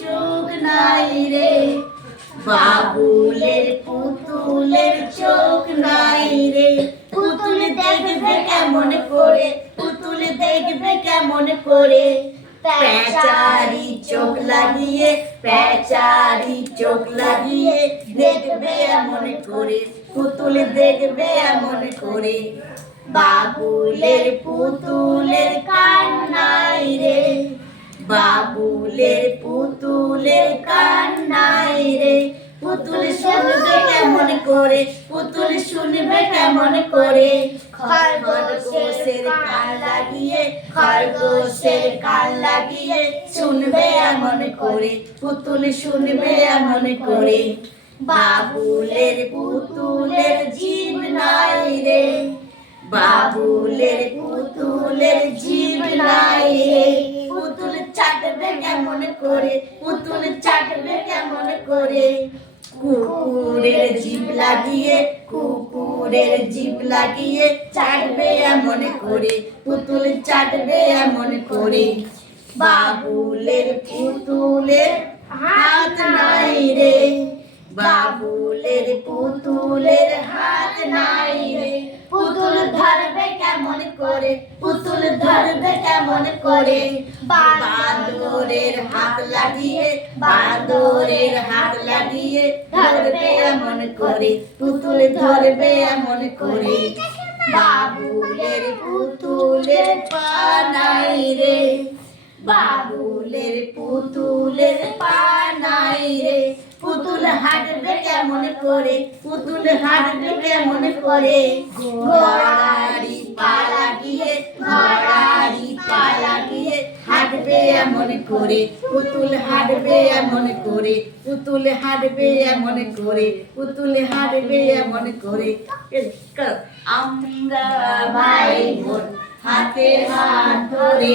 চোখ নাই রে, বাবুলের পুতুলের চোখ নাই রে। পুতুল দেখবে কেমন করে, পুতুল দেখবে কেমন করে, প্যাচারি চোখ লাগিয়ে, প্যাচারি চোখ লাগিয়ে দেখবে এমন করে, পুতুল দেখবে এমন করে। বাবুলের পুতুলের কান নাই রে, বাবুলের পুতুলের কান নাই রে। পুতুল শুনবে কেমন করে, পুতুল শুনবে কেমন করে, খরগোশের কান লাগিয়ে, খরগোশের কান লাগিয়ে শুনবে এমন করে, পুতুল শুনবে এমন করে। বাবুলের পুতুলের জিভ নাই রে, বাবুলের পুতুলের জিভ নাই রে। পুতুল চাটবে কেমন করে, পুতুল চাটবে কেমন করে, কুকুরের জিভ লাগিয়ে, কুকুরের জিভ লাগিয়ে চাটবে এমন করে, পুতুল চাটবে এমন করে। বাবুলের পুতুলের হাত নাই রে, বাবুলের পুতুলের হাত নাই রে। পুতুল ধরবে কেমন করে, পুতুল ধরবে কেমন করে, বাঁদরের হাত লাগিয়ে, বাঁদরের হাত লাগিয়ে ধরবে এমন করে, পুতুল ধরবে এমন করে। বাবুলের পুতুলের পা নাই রে, বাবুলের পুতুলের পা নাই রে। পুতুল হাঁটবে কেমন করে, পুতুল হাঁটবে কেমন করে, ঘোড়ারি পা লাগিয়ে, ঘোড়ারি পা লাগিয়ে হাঁটবে এমন করে, পুতুল হাঁটবে এমন করে, পুতুল হাঁটবে এমন করে, পুতুল হাঁটবে এমন করে। আমরা ভাই বোন হাতে হাত ধরে